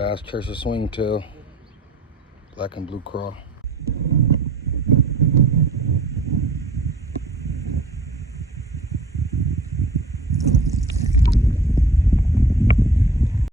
Bass Church of Swingtail, black and blue craw.